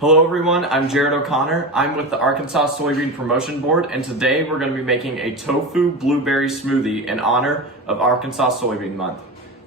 Hello everyone, I'm Jared O'Connor. I'm with the Arkansas Soybean Promotion Board, and today we're going to be making a tofu blueberry smoothie in honor of Arkansas Soybean Month.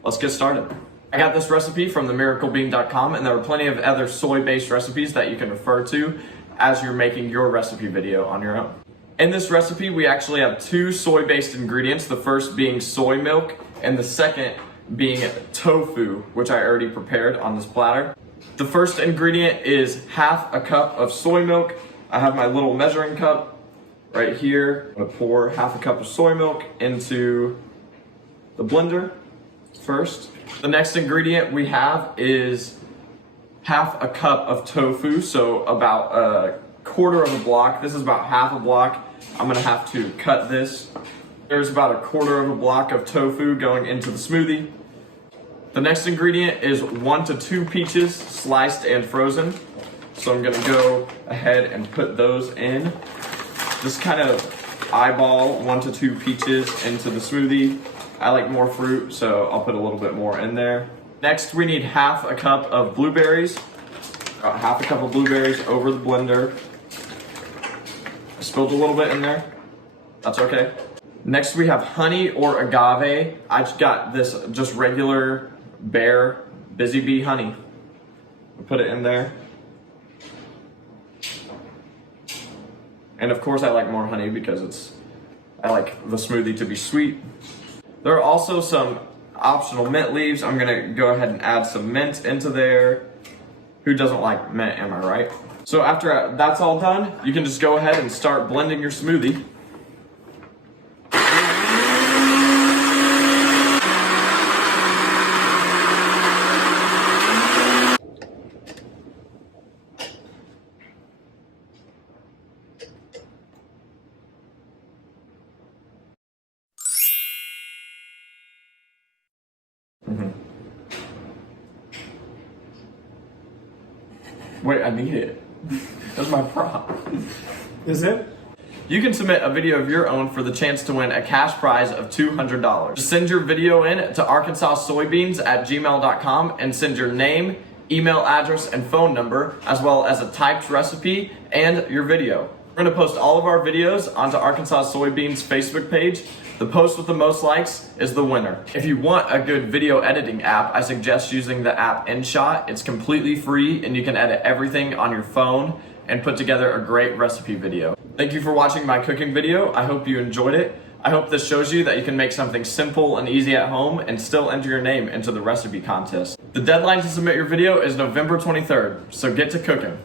Let's get started. I got this recipe from themiraclebean.com, and there are plenty of other soy-based recipes that you can refer to as you're making your recipe video on your own. In this recipe, we actually have two soy-based ingredients, the first being soy milk, and the second being tofu, which I already prepared on this platter. The first ingredient is half a cup of soy milk. I have my little measuring cup right here. I'm gonna pour half a cup of soy milk into the blender first. The next ingredient we have is half a cup of tofu, so about a quarter of a block. This is about half a block. I'm gonna have to cut this. There's about a quarter of a block of tofu going into the smoothie. The next ingredient is 1 to 2 peaches, sliced and frozen. So I'm gonna go ahead and put those in. Just kind of eyeball 1 to 2 peaches into the smoothie. I like more fruit, so I'll put a little bit more in there. Next, we need half a cup of blueberries. About half a cup of blueberries over the blender. I spilled a little bit in there. That's okay. Next, we have honey or agave. I just got this just regular bare busy bee honey. I'll put it in there. And of course I like more honey because I like the smoothie to be sweet. There are also some optional mint leaves. I'm gonna go ahead and add some mint into there. Who doesn't like mint, am I right? So after that's all done, you can just go ahead and start blending your smoothie. Wait, I need it. That's my prop. Is it? You can submit a video of your own for the chance to win a cash prize of $200. Just send your video in to arkansassoybeans@gmail.com and send your name, email address, and phone number, as well as a typed recipe and your video. We're gonna post all of our videos onto Arkansas Soybeans Facebook page. The post with the most likes is the winner. If you want a good video editing app, I suggest using the app InShot. It's completely free and you can edit everything on your phone and put together a great recipe video. Thank you for watching my cooking video. I hope you enjoyed it. I hope this shows you that you can make something simple and easy at home and still enter your name into the recipe contest. The deadline to submit your video is November 23rd, so get to cooking.